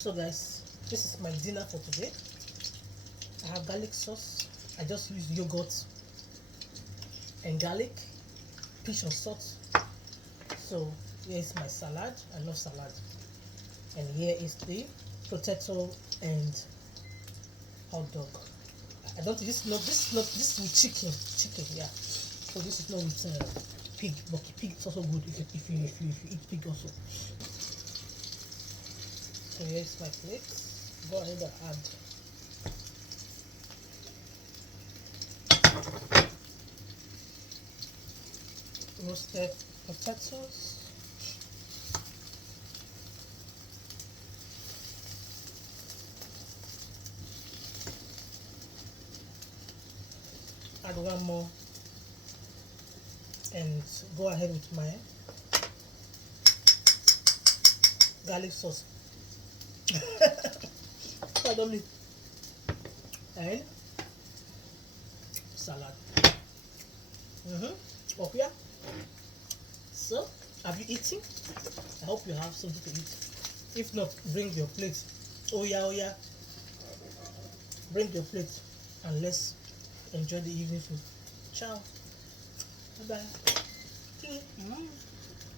So guys, this is my dinner for today. I have garlic sauce. I just use yogurt and garlic, pinch of salt. So here is my salad. I love salad. And here is the potato and hot dog. I don't. This is with chicken. Yeah. So this is not with pig, but pig is also good if you eat pig also. So here's my plate. Go ahead and add roasted potatoes. Add one more and go ahead with my garlic sauce. Pardon me. And salad. Okay. So, have you eaten? I hope you have something to eat. If not, bring your plate. Oh yeah. Bring your plate and let's enjoy the evening food. Ciao. Bye bye.